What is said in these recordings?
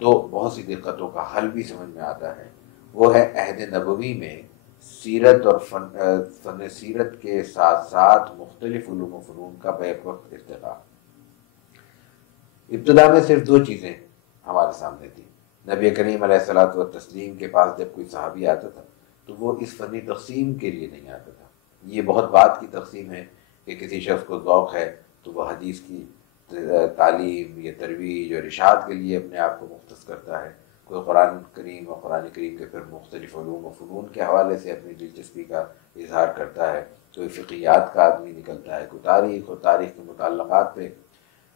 تو بہت سی دقتوں کا حل بھی سمجھ میں آتا ہے۔ وہ ہے عہد نبوی میں سیرت اور فن سیرت کے ساتھ ساتھ مختلف علوم و فنون کا بیک وقت ارتقاء۔ ابتدا میں صرف دو چیزیں ہمارے سامنے تھیں۔ نبی کریم علیہ الصلوۃ والتسلیم کے پاس جب کوئی صحابی آتا تھا تو وہ اس فنی تقسیم کے لیے نہیں آتا تھا۔ یہ بہت بات کی تقسیم ہے کہ کسی شخص کو ذوق ہے تو وہ حدیث کی تعلیم یا ترویج اور ارشاد کے لیے اپنے آپ کو مختص کرتا ہے، کوئی قرآن کریم اور قرآن کریم کے پھر مختلف علوم و فنون کے حوالے سے اپنی دلچسپی کا اظہار کرتا ہے، کوئی فقیات کا آدمی نکلتا ہے، کوئی تاریخ اور تاریخ کے متعلقات پہ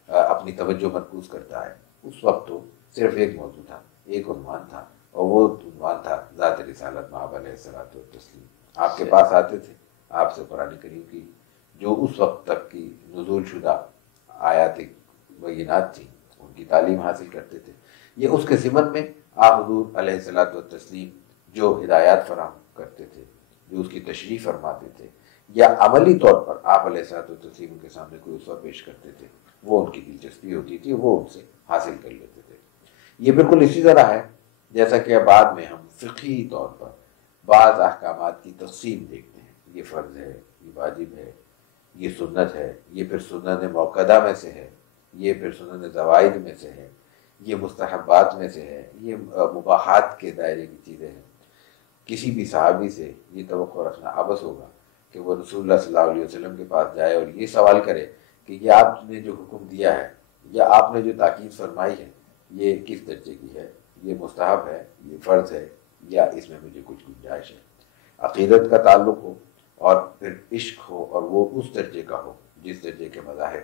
اپنی توجہ مرکوز کرتا ہے۔ اس وقت تو صرف ایک موضوع تھا، ایک عنوان تھا، اور وہ عنوان تھا ذات رسالت مآب علیہ الصلوۃ والتسلیم۔ آپ کے پاس آتے تھے، آپ سے قرآن کریم کی جو اس وقت تک کی نزول شدہ آیات بینات تھیں ان کی تعلیم حاصل کرتے تھے۔ یہ اس کے ضمن میں آپ حضور علیہ الصلوۃ والتسلیم جو ہدایات فراہم کرتے تھے، جو اس کی تشریح فرماتے تھے، یا عملی طور پر آپ علیہ الصلوۃ والتسلیم کے سامنے کوئی اسوہ پیش کرتے تھے، وہ ان کی دلچسپی ہوتی تھی، وہ ان سے حاصل کر لیتے تھے۔ یہ بالکل اسی طرح ہے جیسا کہ بعد میں ہم فقہی طور پر بعض احکامات کی تقسیم دیکھتے ہیں، یہ فرض ہے، یہ واجب ہے، یہ سنت ہے، یہ پھر سنن موقدہ میں سے ہے، یہ پھر سنن زوائد میں سے ہے، یہ مستحبات میں سے ہے، یہ مباحات کے دائرے کی چیزیں ہیں۔ کسی بھی صحابی سے یہ توقع رکھنا عبث ہوگا کہ وہ رسول اللہ صلی اللہ علیہ وسلم کے پاس جائے اور یہ سوال کرے کہ یہ آپ نے جو حکم دیا ہے یا آپ نے جو تاکید فرمائی ہے یہ کس درجے کی ہے، یہ مستحب ہے، یہ فرض ہے، یا اس میں مجھے کچھ گنجائش ہے۔ عقیدت کا تعلق ہو اور پھر عشق ہو اور وہ اس درجے کا ہو جس درجے کے مظاہر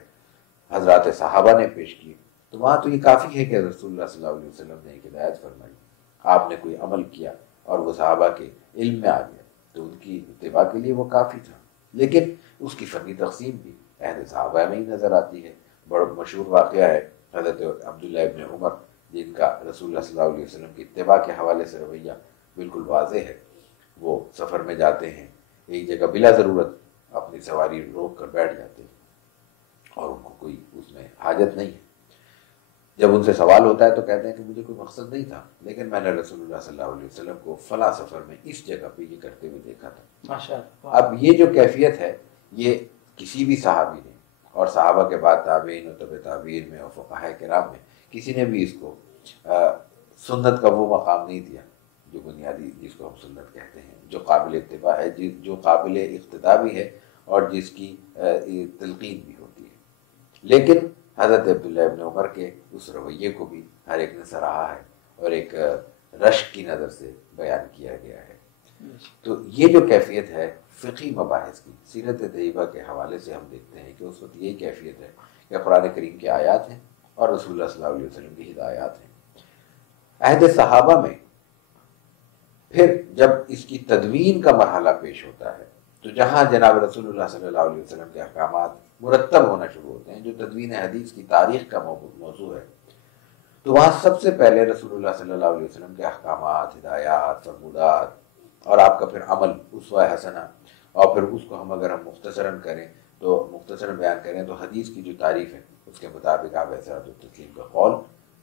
حضرات صحابہ نے پیش کیے، تو وہاں تو یہ کافی ہے کہ رسول اللہ صلی اللہ علیہ وسلم نے ایک ہدایت فرمائی، آپ نے کوئی عمل کیا اور وہ صحابہ کے علم میں آ گیا تو ان کی اتباع کے لیے وہ کافی تھا۔ لیکن اس کی فنی تقسیم بھی عہد صحابہ میں ہی نظر آتی ہے۔ بڑا مشہور واقعہ ہے حضرت عبداللہ ابن عمر، جن کا رسول اللہ صلی اللہ علیہ وسلم کی اتباع کے حوالے سے رویہ بالکل واضح ہے۔ وہ سفر میں جاتے ہیں، ایک جگہ بلا ضرورت اپنی سواری روک کر بیٹھ جاتے ہیں اور ان کو کوئی اس میں حاجت نہیں ہے۔ جب ان سے سوال ہوتا ہے تو کہتے ہیں کہ مجھے کوئی مقصد نہیں تھا، لیکن میں نے رسول اللہ صلی اللہ علیہ وسلم کو فلاں سفر میں اس جگہ پہ یہ کرتے ہوئے دیکھا تھا۔ ماشاءاللہ۔ اب یہ جو کیفیت ہے یہ کسی بھی صحابی نے، اور صحابہ کے بعد تابعین اور تبع تابعین میں اور فقہاء کرام میں کسی نے بھی اس کو سنت کا وہ مقام نہیں دیا جو بنیادی، جس کو ہم سنت کہتے ہیں، جو قابل اتباع ہے، جو قابل اقتداء بھی ہے اور جس کی تلقین بھی ہوتی ہے۔ لیکن حضرت عبداللہ ابن عمر کے اس رویے کو بھی ہر ایک نے سراہا ہے اور ایک رشک کی نظر سے بیان کیا گیا ہے۔ تو یہ جو کیفیت ہے فقہی مباحث کی، سیرت طیبہ کے حوالے سے ہم دیکھتے ہیں کہ اس وقت یہی کیفیت ہے کہ قرآن کریم کی آیات ہیں اور رسول اللہ صلی اللہ علیہ وسلم کی ہدایات ہیں۔ عہد صحابہ میں پھر جب اس کی تدوین کا مرحلہ پیش ہوتا ہے تو جہاں جناب رسول اللہ صلی اللہ علیہ وسلم کے احکامات مرتب ہونا شروع ہوتے ہیں، جو تدوین حدیث کی تاریخ کا موضوع ہے، تو وہاں سب سے پہلے رسول اللہ صلی اللہ علیہ وسلم کے احکامات، ہدایات، فرمودات اور آپ کا پھر عمل اسوہ حسنہ، اور پھر اس کو اگر ہم مختصراً کریں تو مختصراً بیان کریں تو حدیث کی جو تعریف ہے اس کے مطابق آپ اعتراض و تسلیم کا قول،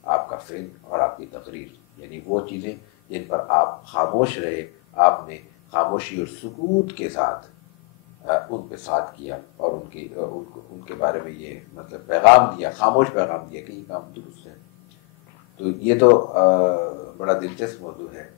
آپ کا فعل اور آپ کی تقریر، یعنی وہ چیزیں جن پر آپ خاموش رہے، آپ نے خاموشی اور سکوت کے ساتھ ان پہ ساتھ کیا اور ان کے بارے میں یہ مطلب پیغام دیا، خاموش پیغام دیا کہ یہ کام درست ہے۔ تو یہ تو بڑا دلچسپ موضوع ہے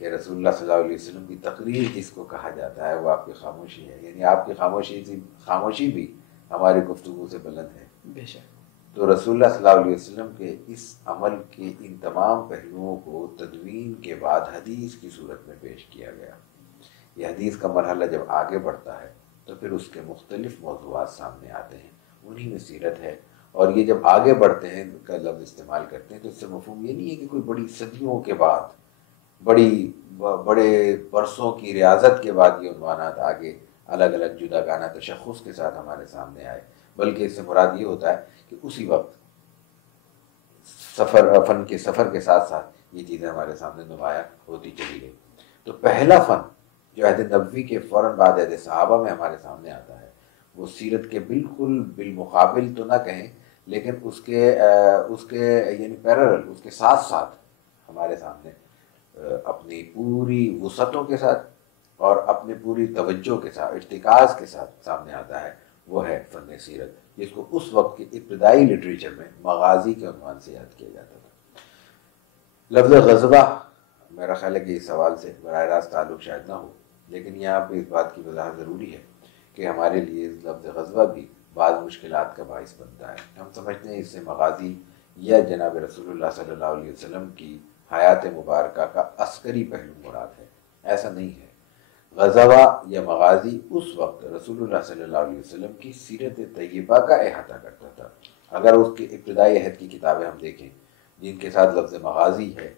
کہ رسول اللہ صلی اللہ علیہ وسلم کی تقریر جس کو کہا جاتا ہے وہ آپ کی خاموشی ہے، یعنی آپ کی خاموشی بھی ہماری گفتگو سے بلند ہے۔ بے شک۔ تو رسول اللہ صلی اللہ علیہ وسلم کے اس عمل کے ان تمام پہلوؤں کو تدوین کے بعد حدیث کی صورت میں پیش کیا گیا۔ یہ حدیث کا مرحلہ جب آگے بڑھتا ہے تو پھر اس کے مختلف موضوعات سامنے آتے ہیں، انہی میں سیرت ہے۔ اور یہ جب آگے بڑھتے ہیں کا لفظ استعمال کرتے ہیں تو اس سے مفہوم یہ نہیں ہے کہ کوئی بڑی صدیوں کے بعد، بڑے برسوں کی ریاضت کے بعد یہ عنوانات آگے الگ الگ جداگانہ تشخص کے ساتھ ہمارے سامنے آئے، بلکہ اس سے مراد یہ ہوتا ہے کہ اسی وقت فن کے سفر کے ساتھ ساتھ یہ چیزیں ہمارے سامنے نمایاں ہوتی چلی گئی۔ تو پہلا فن جو عہد نبوی کے فوراً بعد عہد صحابہ میں ہمارے سامنے آتا ہے وہ سیرت کے بالکل بالمقابل تو نہ کہیں لیکن اس کے یعنی پیرالل، اس کے ساتھ ساتھ ہمارے سامنے اپنی پوری وسعتوں کے ساتھ اور اپنی پوری توجہ کے ساتھ، ارتکاز کے ساتھ سامنے آتا ہے، وہ ہے فن سیرت، جس کو اس وقت کے ابتدائی لٹریچر میں مغازی کے عنوان سے یاد کیا جاتا تھا۔ لفظ غزوہ، میرا خیال ہے کہ اس سوال سے براہ راست تعلق شاید نہ ہو، لیکن یہاں پہ اس بات کی وضاحت ضروری ہے کہ ہمارے لیے لفظ غزوہ بھی بعض مشکلات کا باعث بنتا ہے۔ ہم سمجھتے ہیں اس سے مغازی یا جناب رسول اللہ صلی اللہ علیہ وسلم کی حیات مبارکہ کا عسکری پہلو مراد ہے، ایسا نہیں ہے۔ غزوہ یا مغازی اس وقت رسول اللہ صلی اللہ علیہ وسلم کی سیرت طیبہ کا احاطہ کرتا تھا۔ اگر اس کے ابتدائی عہد کی کتابیں ہم دیکھیں جن کے ساتھ لفظ مغازی ہے،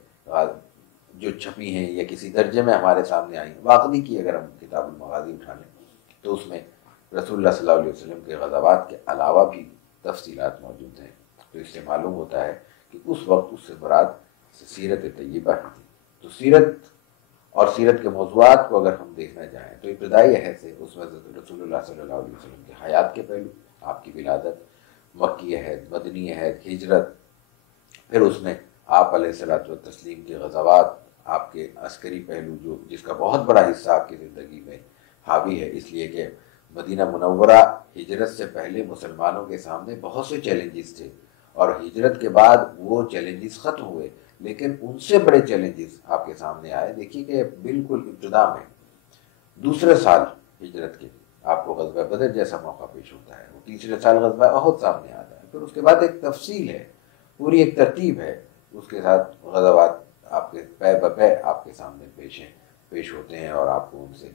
جو چھپی ہیں یا کسی درجے میں ہمارے سامنے آئی، واقعی کی اگر ہم کتاب المغازی اٹھا لیں تو اس میں رسول اللہ صلی اللہ علیہ وسلم کے غزوات کے علاوہ بھی تفصیلات موجود ہیں، تو اس سے معلوم ہوتا ہے کہ اس وقت اس سے مراد سیرت طیبہ ہی تھی۔ تو سیرت اور سیرت کے موضوعات کو اگر ہم دیکھنا جائیں تو ابتدائی عہد سے اس میں رسول اللہ صلی اللہ علیہ وسلم کے حیات کے پہلو، آپ کی ولادت، مکی عہد، مدنی عہد، ہجرت، پھر اس میں آپ علیہ الصلوۃ والتسلیم کے غزوات، آپ کے عسکری پہلو جس کا بہت بڑا حصہ آپ کی زندگی میں حاوی ہے، اس لیے کہ مدینہ منورہ ہجرت سے پہلے مسلمانوں کے سامنے بہت سے چیلنجز تھے، اور ہجرت کے بعد وہ چیلنجز ختم ہوئے، لیکن ان سے بڑے چیلنجز آپ کے سامنے آئے۔ دیکھیے کہ بالکل ابتدا میں دوسرے سال ہجرت کے آپ کو غزوہ بدر جیسا موقع پیش ہوتا ہے، وہ تیسرے سال غزوہ احد سامنے آتا ہے، پھر اس کے بعد ایک تفصیل ہے، پوری ایک ترتیب ہے، اس کے ساتھ غزوات آپ کے پے بپے آپ کے سامنے پیش ہوتے ہیں، اور آپ کو ان سے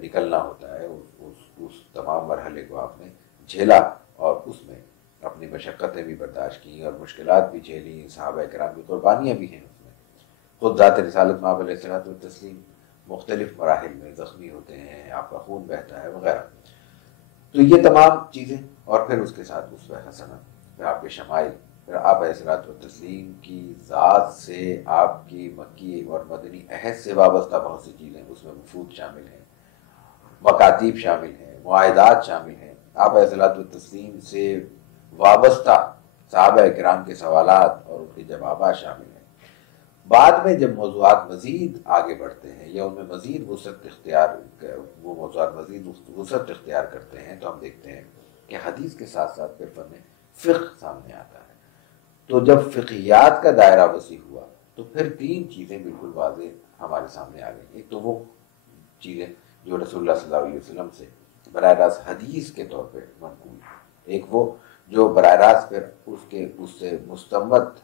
نکلنا ہوتا ہے۔ اس تمام مرحلے کو آپ نے جھیلا اور اس میں اپنی مشقتیں بھی برداشت کیں اور مشکلات بھی جھیلیں، صحابہ کرام کی قربانیاں بھی ہیں اس میں۔ خود ذات رسالت مآب علیہ الصلوۃ والتسلیم مختلف مراحل میں زخمی ہوتے ہیں، آپ کا خون بہتا ہے وغیرہ۔ تو یہ تمام چیزیں، اور پھر اس کے ساتھ اسوہ حسنہ، پھر آپ کے شمائل، پھر آپ علیہ الصلوۃ والتسلیم کی ذات سے، آپ کی مکی اور مدنی عہد سے وابستہ بہت سی چیزیں، اس میں وفود شامل ہیں، مکاتیب شامل ہیں، معاہدات شامل ہیں، آپ علیہ الصلوۃ والتسلیم سے وابستہ صحابہ کرام کے سوالات اور ان کے جوابات شامل ہیں۔ بعد میں جب موضوعات مزید آگے بڑھتے ہیں یا ان میں مزید وسعت اختیار کرتے ہیں، تو ہم دیکھتے ہیں کہ حدیث کے ساتھ ساتھ پھر فن فقہ سامنے آتا ہے۔ تو جب فقہیات کا دائرہ وسیع ہوا تو پھر تین چیزیں بالکل واضح ہمارے سامنے آ گئیں۔ ایک تو وہ چیزیں جو رسول اللہ صلی اللہ علیہ وسلم سے براہ راست حدیث کے طور پہ منقول ہے، ایک وہ جو براہ راست پھر اس سے مستمت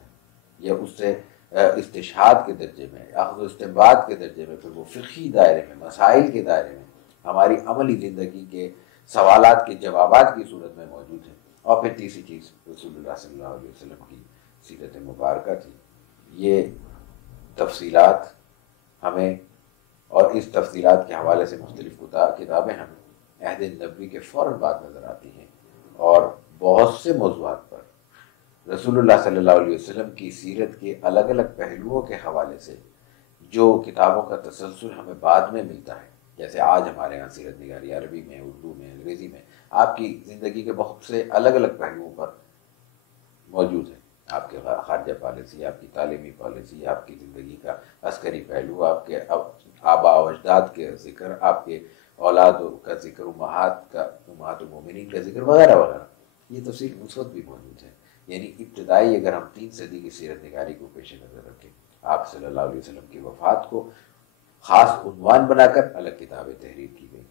یا اس سے استشہاد کے درجے میں، اخذ و استنباط کے درجے میں، پھر وہ فقہی دائرے میں، مسائل کے دائرے میں، ہماری عملی زندگی کے سوالات کے جوابات کی صورت میں موجود ہے۔ اور پھر تیسری چیز رسول اللہ صلی اللہ علیہ وسلم کی سیرت مبارکہ تھی۔ یہ تفصیلات ہمیں، اور اس تفصیلات کے حوالے سے مختلف کتابیں ہمیں عہد نبوی کے فوراً بعد نظر آتی ہیں، اور بہت سے موضوعات پر رسول اللہ صلی اللہ علیہ وسلم کی سیرت کے الگ الگ پہلوؤں کے حوالے سے جو کتابوں کا تسلسل ہمیں بعد میں ملتا ہے، جیسے آج ہمارے یہاں سیرت نگاری عربی میں، اردو میں، انگریزی میں آپ کی زندگی کے بہت سے الگ الگ پہلوؤں پر موجود ہے۔ آپ کے خارجہ پالیسی، آپ کی تعلیمی پالیسی، آپ کی زندگی کا عسکری پہلو، آپ کے آباء و اجداد کے ذکر، آپ کے اولاد کا ذکر، امہات المومنین کا ذکر وغیرہ وغیرہ، یہ تفصیل اس وقت بھی موجود ہے۔ یعنی ابتدائی اگر ہم 3 صدی کی سیرت نگاری کو پیش نظر رکھیں، آپ صلی اللہ علیہ وسلم کی وفات کو خاص عنوان بنا کر الگ کتابیں تحریر کی گئی،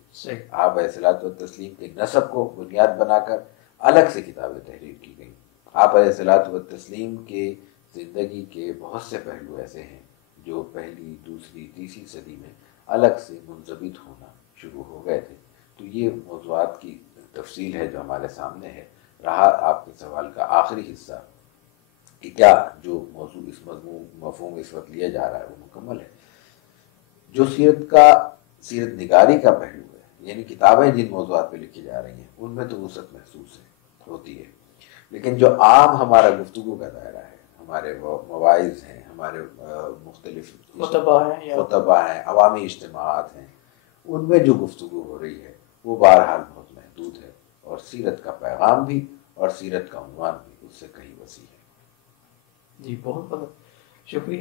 آپ علیہ الصلوۃ والتسلیم کے نسب کو بنیاد بنا کر الگ سے کتابیں تحریر کی گئیں، آپ علیہ الصلوۃ والتسلیم کے زندگی کے بہت سے پہلو ایسے ہیں جو پہلی، دوسری، تیسری صدی میں الگ سے منضبط ہونا شروع ہو گئے تھے۔ تو یہ موضوعات کی تفصیل ہے جو ہمارے سامنے ہے۔ رہا آپ کے سوال کا آخری حصہ کہ کیا جو موضوع اس مفہوم اس وقت لیا جا رہا ہے وہ مکمل ہے، جو سیرت نگاری کا پہلو ہے، یعنی کتابیں جن موضوعات پہ لکھی جا رہی ہیں ان میں تو وسعت محسوس ہوتی ہے، لیکن جو عام ہمارا گفتگو کا دائرہ ہے، ہمارے مواعظ ہیں، ہمارے مختلف خطبہ ہیں، عوامی اجتماعات ہیں، ان میں جو گفتگو ہو رہی ہے وہ بہرحال بہت محدود ہے، اور سیرت کا پیغام بھی اور سیرت کا عنوان بھی اس سے کہیں وسیع ہے۔ جی بہت بہت شکریہ۔